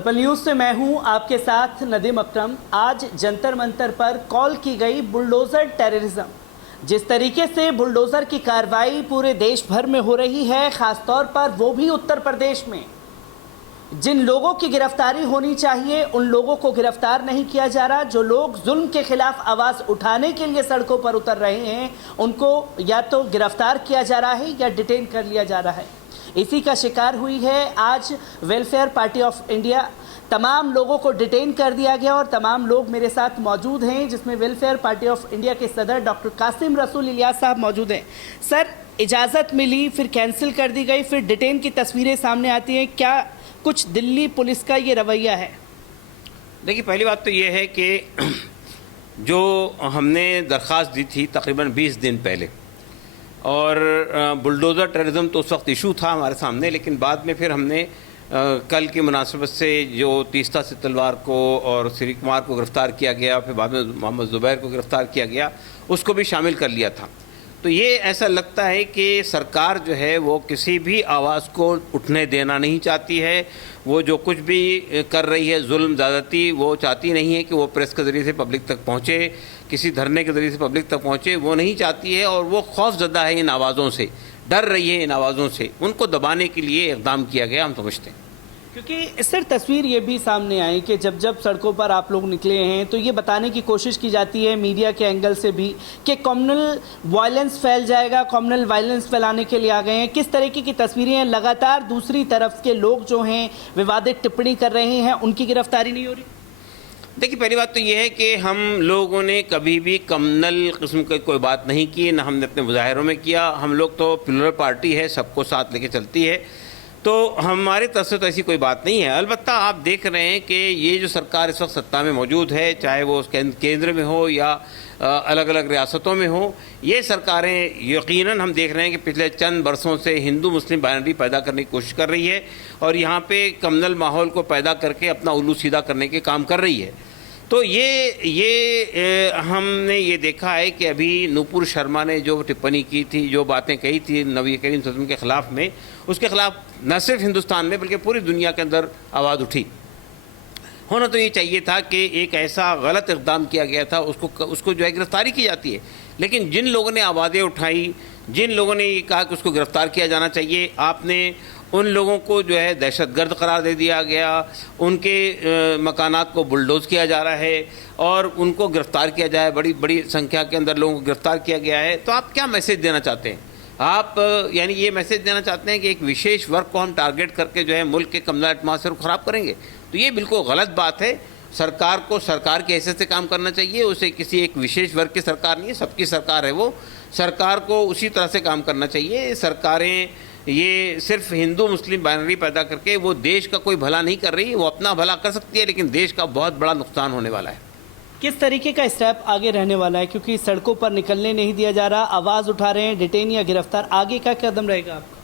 पल न्यूज़ से मैं हूं आपके साथ नदीम अकरम। आज जंतर मंतर पर कॉल की गई बुलडोज़र टेररिज्म, जिस तरीके से बुलडोज़र की कार्रवाई पूरे देश भर में हो रही है, ख़ासतौर पर वो भी उत्तर प्रदेश में, जिन लोगों की गिरफ्तारी होनी चाहिए उन लोगों को गिरफ्तार नहीं किया जा रहा। जो लोग जुल्म के खिलाफ आवाज़ उठाने के लिए सड़कों पर उतर रहे हैं उनको या तो गिरफ्तार किया जा रहा है या डिटेन कर लिया जा रहा है। इसी का शिकार हुई है आज वेलफेयर पार्टी ऑफ इंडिया। तमाम लोगों को डिटेन कर दिया गया और तमाम लोग मेरे साथ मौजूद हैं, जिसमें वेलफेयर पार्टी ऑफ इंडिया के सदर डॉक्टर कासिम रसूल इलियास साहब मौजूद हैं। सर, इजाज़त मिली, फिर कैंसिल कर दी गई, फिर डिटेन की तस्वीरें सामने आती हैं, क्या कुछ दिल्ली पुलिस का ये रवैया है? देखिए, पहली बात तो ये है कि जो हमने दरख्वास्त दी थी तकरीबन 20 दिन पहले, और बुलडोज़र टेररिज्म तो उस वक्त इशू था हमारे सामने, लेकिन बाद में फिर हमने कल की मुनासिबत से जो तीस्ता से तलवार को और श्री कुमार को गिरफ़्तार किया गया, फिर बाद में मोहम्मद ज़ुबैर को गिरफ़्तार किया गया, उसको भी शामिल कर लिया था। तो ये ऐसा लगता है कि सरकार जो है वो किसी भी आवाज़ को उठने देना नहीं चाहती है। वो जो कुछ भी कर रही है जुल्म ज़्यादती, वो चाहती नहीं है कि वो प्रेस के ज़रिए से पब्लिक तक पहुँचे, किसी धरने के ज़रिए से पब्लिक तक पहुँचे, वो नहीं चाहती है। और वो खौफज़दा है इन आवाज़ों से, डर रही है इन आवाज़ों से। उनको दबाने के लिए इक़दाम किया गया, हम समझते हैं। क्योंकि सर तस्वीर ये भी सामने आई कि जब जब सड़कों पर आप लोग निकले हैं तो ये बताने की कोशिश की जाती है मीडिया के एंगल से भी कि कम्युनल वायलेंस फैल जाएगा, कम्युनल वायलेंस फैलाने के लिए आ गए हैं। किस तरीके की तस्वीरें हैं? लगातार दूसरी तरफ के लोग जो हैं विवादित टिप्पणी कर रहे हैं, उनकी गिरफ्तारी नहीं हो रही। देखिए, पहली बात तो ये है कि हम लोगों ने कभी भी कम्युनल किस्म की कोई बात नहीं की, ना हमने अपने मुजाहिरों में किया। हम लोग तो प्लुरल पार्टी है, सबको साथ लेके चलती है, तो हमारी तरफ से तो ऐसी कोई बात नहीं है। अलबत्ता आप देख रहे हैं कि ये जो सरकार इस वक्त सत्ता में मौजूद है, चाहे वो केंद्र में हो या अलग अलग रियासतों में हो, ये सरकारें यकीनन हम देख रहे हैं कि पिछले चंद बरसों से हिंदू मुस्लिम बाइनरी पैदा करने की कोशिश कर रही है और यहाँ पे कम्युनल माहौल को पैदा करके अपना उल्लू सीधा करने के काम कर रही है। तो हमने ये देखा है कि अभी नूपुर शर्मा ने जो टिप्पणी की थी, जो बातें कही थी नबी करीम सल्लल्लाहु अलैहि वसल्लम के ख़िलाफ़ में, उसके ख़िलाफ़ न सिर्फ हिंदुस्तान में बल्कि पूरी दुनिया के अंदर आवाज़ उठी। होना तो ये चाहिए था कि एक ऐसा गलत इक़दाम किया गया था, उसको जो है गिरफ़्तारी की जाती है। लेकिन जिन लोगों ने आवाज़ें उठाई, जिन लोगों ने ये कहा कि उसको गिरफ़्तार किया जाना चाहिए, आपने उन लोगों को जो है दहशतगर्द करार दे दिया गया, उनके मकानात को बुलडोज़ किया जा रहा है और उनको गिरफ़्तार किया जाए, बड़ी बड़ी संख्या के अंदर लोगों को गिरफ़्तार किया गया है। तो आप क्या मैसेज देना चाहते हैं? आप यानी ये मैसेज देना चाहते हैं कि एक विशेष वर्ग को हम टारगेट करके जो है मुल्क के कम्युनल एटमॉस्फेयर को ख़राब करेंगे? तो ये बिल्कुल गलत बात है। सरकार को सरकार की हैसियत से काम करना चाहिए, उसे किसी एक विशेष वर्ग की सरकार नहीं है, सबकी सरकार है वो। सरकार को उसी तरह से काम करना चाहिए। सरकारें ये सिर्फ हिंदू मुस्लिम बाइनरी पैदा करके वो देश का कोई भला नहीं कर रही। वो अपना भला कर सकती है, लेकिन देश का बहुत बड़ा नुकसान होने वाला है। किस तरीके का स्टेप आगे रहने वाला है? क्योंकि सड़कों पर निकलने नहीं दिया जा रहा, आवाज़ उठा रहे हैं, डिटेन या गिरफ्तार, आगे का कदम रहेगा आपका?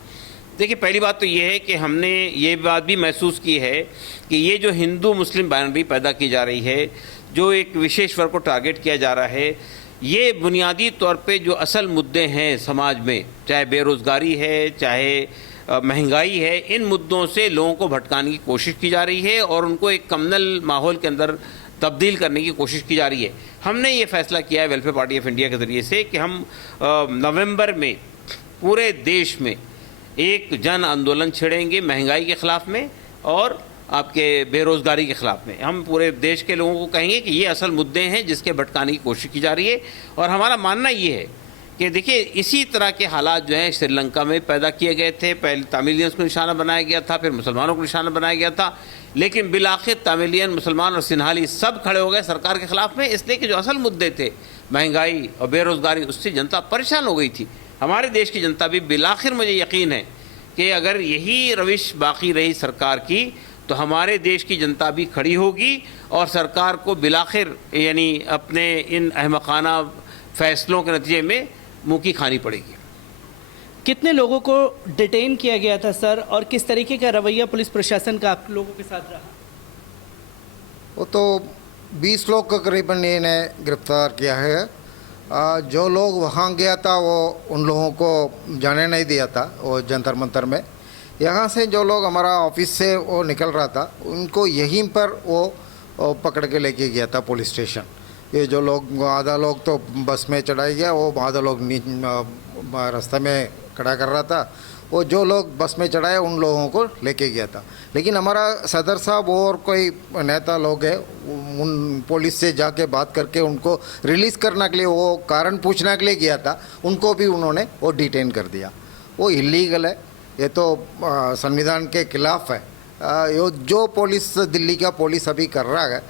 देखिए, पहली बात तो ये है कि हमने ये बात भी महसूस की है कि ये जो हिंदू मुस्लिम बाइनरी पैदा की जा रही है, जो एक विशेष वर्ग को टारगेट किया जा रहा है, ये बुनियादी तौर पे जो असल मुद्दे हैं समाज में, चाहे बेरोज़गारी है, चाहे महंगाई है, इन मुद्दों से लोगों को भटकाने की कोशिश की जा रही है और उनको एक कम्युनल माहौल के अंदर तब्दील करने की कोशिश की जा रही है। हमने ये फ़ैसला किया है वेलफेयर पार्टी ऑफ इंडिया के ज़रिए से कि हम नवंबर में पूरे देश में एक जन आंदोलन छेड़ेंगे महंगाई के ख़िलाफ़ में और आपके बेरोज़गारी के ख़िलाफ़ में। हम पूरे देश के लोगों को कहेंगे कि ये असल मुद्दे हैं जिसके भटकाने की कोशिश की जा रही है। और हमारा मानना ये है कि देखिए, इसी तरह के हालात जो हैं श्रीलंका में पैदा किए गए थे। पहले तमिलियंस को निशाना बनाया गया था, फिर मुसलमानों को निशाना बनाया गया था, लेकिन बिलाखिर तमिलियन, मुसलमान और सिन्हाली सब खड़े हो गए सरकार के ख़िलाफ़ में, इसलिए कि जो असल मुद्दे थे महंगाई और बेरोज़गारी, उससे जनता परेशान हो गई थी। हमारे देश की जनता भी बिलाखिर, मुझे यकीन है कि अगर यही रविश बाकी रही सरकार की तो हमारे देश की जनता भी खड़ी होगी और सरकार को बिलाखिर यानी अपने इन अहमकाना फ़ैसलों के नतीजे में मुँह की खानी पड़ेगी। कितने लोगों को डिटेन किया गया था सर, और किस तरीके का रवैया पुलिस प्रशासन का आप लोगों के साथ रहा? वो तो 20 लोग को करीबन इन्हें गिरफ्तार किया है। जो लोग वहाँ गया था वो उन लोगों को जाने नहीं दिया था वो जंतर मंतर में। यहाँ से जो लोग हमारा ऑफिस से वो निकल रहा था उनको यहीं पर वो पकड़ के लेके गया था पुलिस स्टेशन। ये जो लोग आधा लोग तो बस में चढ़ाई गया, वो आधा लोग रास्ते में खड़ा कर रहा था। वो जो लोग बस में चढ़ाए उन लोगों को लेके गया था। लेकिन हमारा सदर साहब और कोई नेता लोग हैं, उन पुलिस से जाके बात करके उनको रिलीज़ करने के लिए, वो कारण पूछने के लिए गया था, उनको भी उन्होंने वो डिटेन कर दिया। वो इलीगल है, ये तो संविधान के खिलाफ है। ये जो पुलिस दिल्ली का पुलिस अभी कर रहा है,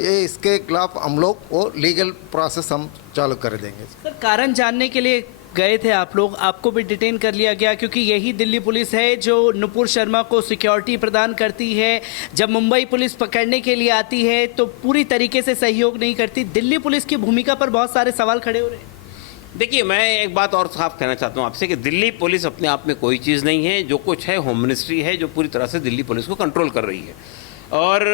ये इसके खिलाफ हम लोग वो लीगल प्रोसेस हम चालू कर देंगे। सर, कारण जानने के लिए गए थे आप लोग, आपको भी डिटेन कर लिया गया क्योंकि यही दिल्ली पुलिस है जो नुपुर शर्मा को सिक्योरिटी प्रदान करती है। जब मुंबई पुलिस पकड़ने के लिए आती है तो पूरी तरीके से सहयोग नहीं करती। दिल्ली पुलिस की भूमिका पर बहुत सारे सवाल खड़े हो रहे हैं। देखिए, मैं एक बात और साफ कहना चाहता हूँ आपसे कि दिल्ली पुलिस अपने आप में कोई चीज़ नहीं है। जो कुछ है होम मिनिस्ट्री है जो पूरी तरह से दिल्ली पुलिस को कंट्रोल कर रही है, और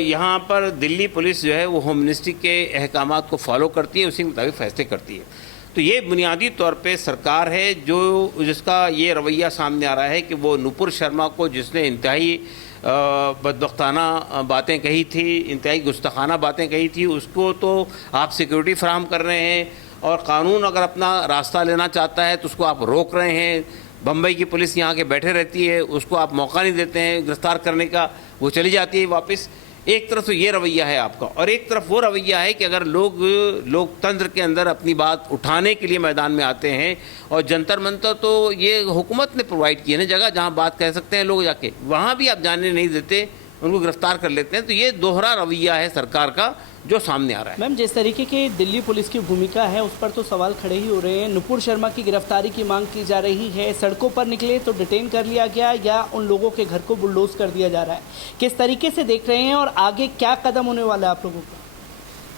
यहाँ पर दिल्ली पुलिस जो है वो होम मिनिस्ट्री के अहकामात को फॉलो करती है, उसी के मुताबिक फैसले करती है। तो ये बुनियादी तौर पे सरकार है जो जिसका ये रवैया सामने आ रहा है कि वो नुपुर शर्मा को, जिसने इंतहाई बदबख्ताना बातें कही थी, इंतहाई गुस्ताखाना बातें कही थी, उसको तो आप सिक्योरिटी फराहम कर रहे हैं, और कानून अगर अपना रास्ता लेना चाहता है तो उसको आप रोक रहे हैं। बम्बई की पुलिस यहाँ के बैठे रहती है, उसको आप मौका नहीं देते हैं गिरफ्तार करने का, वो चली जाती है वापस। एक तरफ तो ये रवैया है आपका, और एक तरफ वो रवैया है कि अगर लोकतंत्र के अंदर अपनी बात उठाने के लिए मैदान में आते हैं, और जंतर मंतर तो ये हुकूमत ने प्रोवाइड की है ना जगह जहाँ बात कह सकते हैं लोग जाके, वहाँ भी आप जाने नहीं देते, उनको गिरफ्तार कर लेते हैं। तो ये दोहरा रवैया है सरकार का जो सामने आ रहा है। मैम, जिस तरीके की दिल्ली पुलिस की भूमिका है उस पर तो सवाल खड़े ही हो रहे हैं। नुपुर शर्मा की गिरफ्तारी की मांग की जा रही है, सड़कों पर निकले तो डिटेन कर लिया गया या उन लोगों के घर को बुलडोज कर दिया जा रहा है। किस तरीके से देख रहे हैं और आगे क्या कदम होने वाला है आप लोगों का?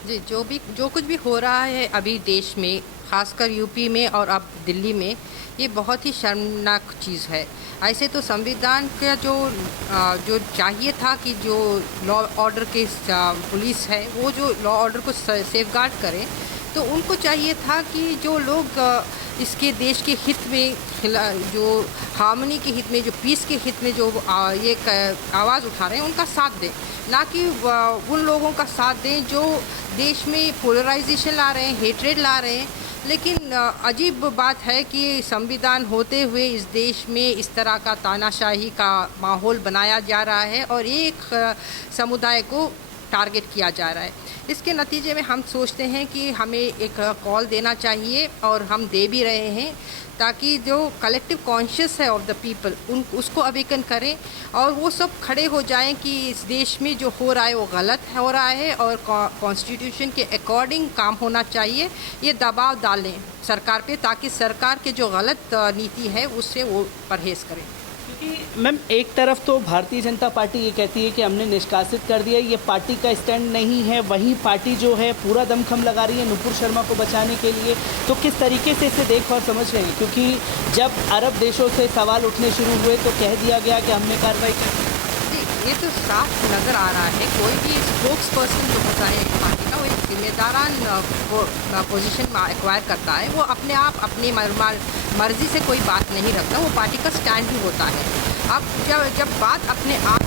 जी, जो कुछ भी हो रहा है अभी देश में, खासकर यूपी में और अब दिल्ली में, ये बहुत ही शर्मनाक चीज़ है। ऐसे तो संविधान का जो चाहिए था कि जो लॉ ऑर्डर के पुलिस है वो जो लॉ ऑर्डर को सेफगार्ड करे, तो उनको चाहिए था कि जो लोग इसके देश के हित में, जो हार्मनी के हित में, जो पीस के हित में जो ये आवाज़ उठा रहे हैं उनका साथ दें, ना कि उन लोगों का साथ दें जो देश में पोलराइजेशन ला रहे हैं, हेट्रेड ला रहे हैं। लेकिन अजीब बात है कि संविधान होते हुए इस देश में इस तरह का तानाशाही का माहौल बनाया जा रहा है और एक समुदाय को टारगेट किया जा रहा है। इसके नतीजे में हम सोचते हैं कि हमें एक कॉल देना चाहिए, और हम दे भी रहे हैं, ताकि जो कलेक्टिव कॉन्शियस है ऑफ द पीपल उसको अवेकन करें और वो सब खड़े हो जाएं कि इस देश में जो हो रहा है वो गलत हो रहा है और कॉन्स्टिट्यूशन के अकॉर्डिंग काम होना चाहिए। ये दबाव डालें सरकार पे, ताकि सरकार के जो गलत नीति है उससे वो परहेज़ करें। क्योंकि मैम, एक तरफ तो भारतीय जनता पार्टी ये कहती है कि हमने निष्कासित कर दिया, ये पार्टी का स्टैंड नहीं है, वहीं पार्टी जो है पूरा दमखम लगा रही है नुपुर शर्मा को बचाने के लिए। तो किस तरीके से इसे देख और समझ रहे हैं? क्योंकि जब अरब देशों से सवाल उठने शुरू हुए तो कह दिया गया कि हमने कार्रवाई कर दी। जी, ये तो साफ नज़र आ रहा है, कोई भी स्पोक्स पर्सन जो होता है एक पार्टी का, वो एक जिम्मेदारान पोजीशन एक्वायर करता है, वो अपने आप अपनी मर्जी से कोई बात नहीं रखता, वो पार्टी का स्टैंड ही होता है। अब जब बात अपने आप,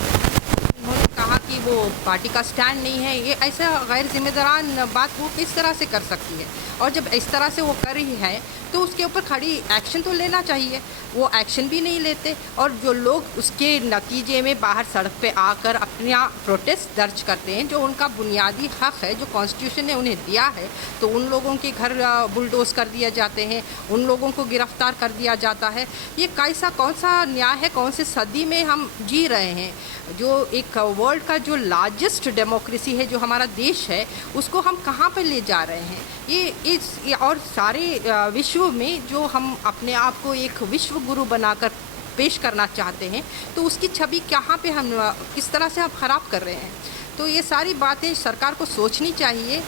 उन्होंने कहा कि वो पार्टी का स्टैंड नहीं है, ये ऐसा गैर जिम्मेदारान बात वो किस तरह से कर सकती है? और जब इस तरह से वो कर रही है तो उसके ऊपर खड़ी एक्शन तो लेना चाहिए, वो एक्शन भी नहीं लेते। और जो लोग उसके नतीजे में बाहर सड़क पे आकर अपना प्रोटेस्ट दर्ज करते हैं, जो उनका बुनियादी हक़ है, जो कॉन्स्टिट्यूशन ने उन्हें दिया है, तो उन लोगों के घर बुलडोज कर दिए जाते हैं, उन लोगों को गिरफ्तार कर दिया जाता है। ये कैसा, कौन सा न्याय है? कौन से सदी में हम जी रहे हैं? जो एक वर्ल्ड का जो लार्जेस्ट डेमोक्रेसी है, जो हमारा देश है, उसको हम कहाँ पर ले जा रहे हैं? ये और सारे विश्व में जो हम अपने आप को एक विश्व गुरु बनाकर पेश करना चाहते हैं, तो उसकी छवि कहाँ पे हम किस तरह से हम ख़राब कर रहे हैं? तो ये सारी बातें सरकार को सोचनी चाहिए।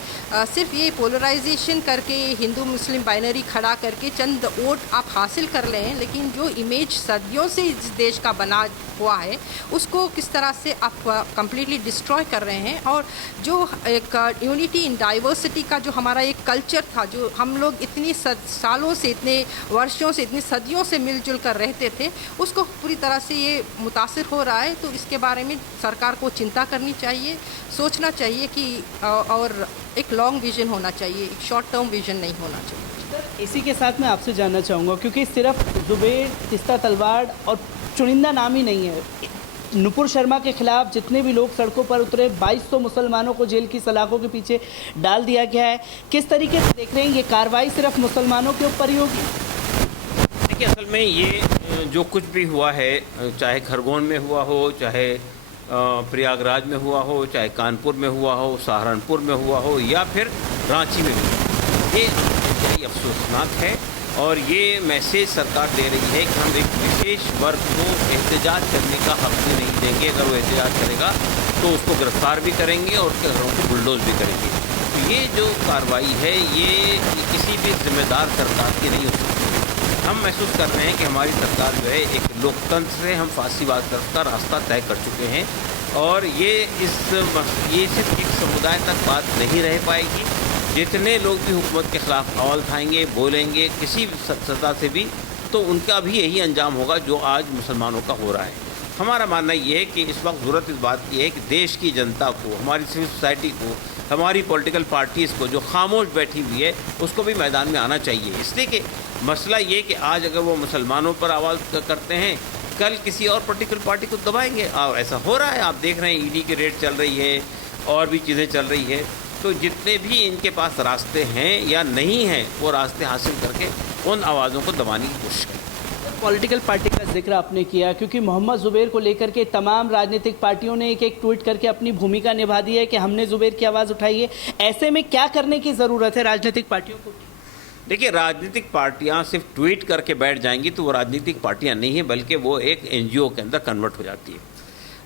सिर्फ ये पोलराइजेशन करके हिंदू मुस्लिम बाइनरी खड़ा करके चंद वोट आप हासिल कर लें, लेकिन जो इमेज सदियों से इस देश का बना हुआ है उसको किस तरह से आप कंप्लीटली डिस्ट्रॉय कर रहे हैं। और जो एक यूनिटी इन डाइवर्सिटी का जो हमारा एक कल्चर था, जो हम लोग इतनी सालों से, इतने वर्षों से, इतनी सदियों से मिलजुल कर रहते थे, उसको पूरी तरह से ये मुतासिर हो रहा है। तो इसके बारे में सरकार को चिंता करनी चाहिए, सोचना चाहिए कि और एक लॉन्ग विजन होना चाहिए, एक शॉर्ट टर्म विजन नहीं होना चाहिए। इसी के साथ मैं आपसे जानना चाहूँगा, क्योंकि सिर्फ जुबेर, तिस्ता तलवार और चुनिंदा नाम ही नहीं है, नुपुर शर्मा के खिलाफ जितने भी लोग सड़कों पर उतरे, 2200 मुसलमानों को जेल की सलाखों के पीछे डाल दिया गया है। किस तरीके से देख रहे हैं ये कार्रवाई सिर्फ मुसलमानों के ऊपर ही होगी? देखिए, असल में ये जो कुछ भी हुआ है, चाहे खरगोन में हुआ हो, चाहे प्रयागराज में हुआ हो, चाहे कानपुर में हुआ हो, सहारनपुर में हुआ हो, या फिर रांची में हुआ, ये बड़ी अफसोसनाक है। और ये मैसेज सरकार दे रही है कि हम एक विशेष वर्ग को एहतजाज करने का हक भी नहीं देंगे। अगर वो एहतजाज करेगा तो उसको गिरफ्तार भी करेंगे और उसके घरों को बुलडोज भी करेंगे। तो ये जो कार्रवाई है ये किसी भी जिम्मेदार सरकार की नहीं हो सकती। हम महसूस कर रहे हैं कि हमारी सरकार जो है एक लोकतंत्र से हम फांसीवाद का रास्ता तय कर चुके हैं, और ये सिर्फ एक समुदाय तक बात नहीं रह पाएगी। जितने लोग भी हुकूमत के ख़िलाफ़ आवाज़ उठाएंगे, बोलेंगे किसी भी सत्ता से भी, तो उनका भी यही अंजाम होगा जो आज मुसलमानों का हो रहा है। हमारा मानना ये है कि इस वक्त ज़रूरत इस बात की है कि देश की जनता को, हमारी सिविल सोसाइटी को, हमारी पॉलिटिकल पार्टीज़ को जो खामोश बैठी हुई है उसको भी मैदान में आना चाहिए। इसलिए कि मसला ये कि आज अगर वो मुसलमानों पर आवाज़ करते हैं, कल किसी और पॉलिटिकल पार्टी को दबाएंगे, और ऐसा हो रहा है। आप देख रहे हैं ईडी की रेड चल रही है और भी चीज़ें चल रही है। तो जितने भी इनके पास रास्ते हैं या नहीं हैं, वो रास्ते हासिल करके उन आवाज़ों को दबाने की कोशिश करें। पॉलिटिकल पार्टी का जिक्र आपने किया, क्योंकि मोहम्मद जुबैर को लेकर के तमाम राजनीतिक पार्टियों ने एक ट्वीट करके अपनी भूमिका निभा दी है कि हमने जुबैर की आवाज़ उठाई है। ऐसे में क्या करने की ज़रूरत है राजनीतिक पार्टियों को? देखिए, राजनीतिक पार्टियां सिर्फ ट्वीट करके बैठ जाएंगी तो वो राजनीतिक पार्टियां नहीं है, बल्कि वो एक एनजीओ के अंदर कन्वर्ट हो जाती है।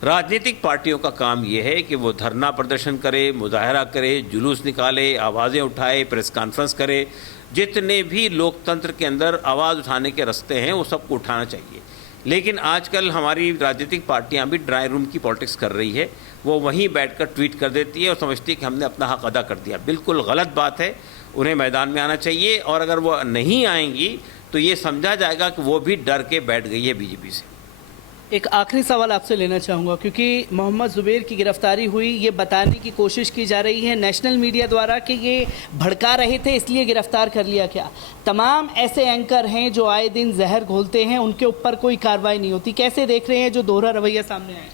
राजनीतिक पार्टियों का काम ये है कि वो धरना प्रदर्शन करे, मुजाहरा करे, जुलूस निकाले, आवाज़ें उठाए, प्रेस कॉन्फ्रेंस करे। जितने भी लोकतंत्र के अंदर आवाज़ उठाने के रास्ते हैं वो सबको उठाना चाहिए। लेकिन आजकल हमारी राजनीतिक पार्टियां भी ड्राई रूम की पॉलिटिक्स कर रही है। वो वहीं बैठकर ट्वीट कर देती है और समझती है कि हमने अपना हक अदा कर दिया। बिल्कुल गलत बात है, उन्हें मैदान में आना चाहिए, और अगर वो नहीं आएंगी तो ये समझा जाएगा कि वो भी डर के बैठ गई है बीजेपी से। एक आखिरी सवाल आपसे लेना चाहूँगा, क्योंकि मोहम्मद जुबैर की गिरफ्तारी हुई, ये बताने की कोशिश की जा रही है नेशनल मीडिया द्वारा कि ये भड़का रहे थे इसलिए गिरफ्तार कर लिया। क्या तमाम ऐसे एंकर हैं जो आए दिन जहर घोलते हैं, उनके ऊपर कोई कार्रवाई नहीं होती? कैसे देख रहे हैं जो दोहरा रवैया सामने आया?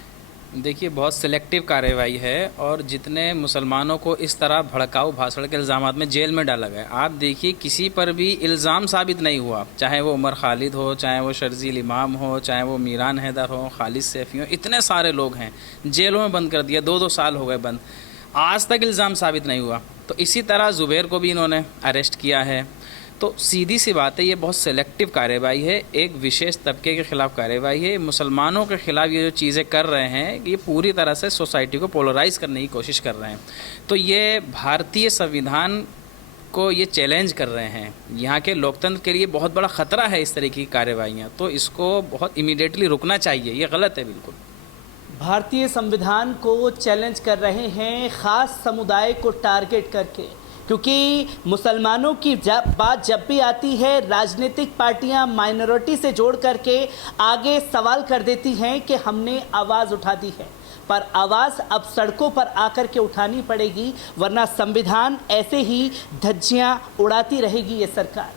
देखिए, बहुत सिलेक्टिव कार्रवाई है, और जितने मुसलमानों को इस तरह भड़काऊ भाषण के इल्ज़ामात में जेल में डाला गया, आप देखिए किसी पर भी इल्ज़ाम साबित नहीं हुआ, चाहे वो उमर खालिद हो, चाहे वो शर्जील इमाम हो, चाहे वो मीरान हैदर हो, खालिद सैफ़ी हो, इतने सारे लोग हैं जेलों में बंद कर दिया, 2-2 साल हो गए बंद, आज तक इल्ज़ाम साबित नहीं हुआ। तो इसी तरह जुबैर को भी इन्होंने अरेस्ट किया है। तो सीधी सी बात है, ये बहुत सेलेक्टिव कार्रवाई है, एक विशेष तबके के ख़िलाफ़ कार्रवाई है। मुसलमानों के ख़िलाफ़ ये जो चीज़ें कर रहे हैं, ये पूरी तरह से सोसाइटी को पोलराइज करने की कोशिश कर रहे हैं। तो ये भारतीय संविधान को ये चैलेंज कर रहे हैं, यहाँ के लोकतंत्र के लिए बहुत बड़ा ख़तरा है इस तरीके की कार्रवाइयाँ। तो इसको बहुत इमीडिएटली रुकना चाहिए, ये गलत है बिल्कुल। भारतीय संविधान को चैलेंज कर रहे हैं ख़ास समुदाय को टारगेट करके, क्योंकि मुसलमानों की बात जब भी आती है राजनीतिक पार्टियां माइनॉरिटी से जोड़ करके आगे सवाल कर देती हैं कि हमने आवाज़ उठा दी है, पर आवाज़ अब सड़कों पर आकर के उठानी पड़ेगी, वरना संविधान ऐसे ही धज्जियां उड़ाती रहेगी ये सरकार।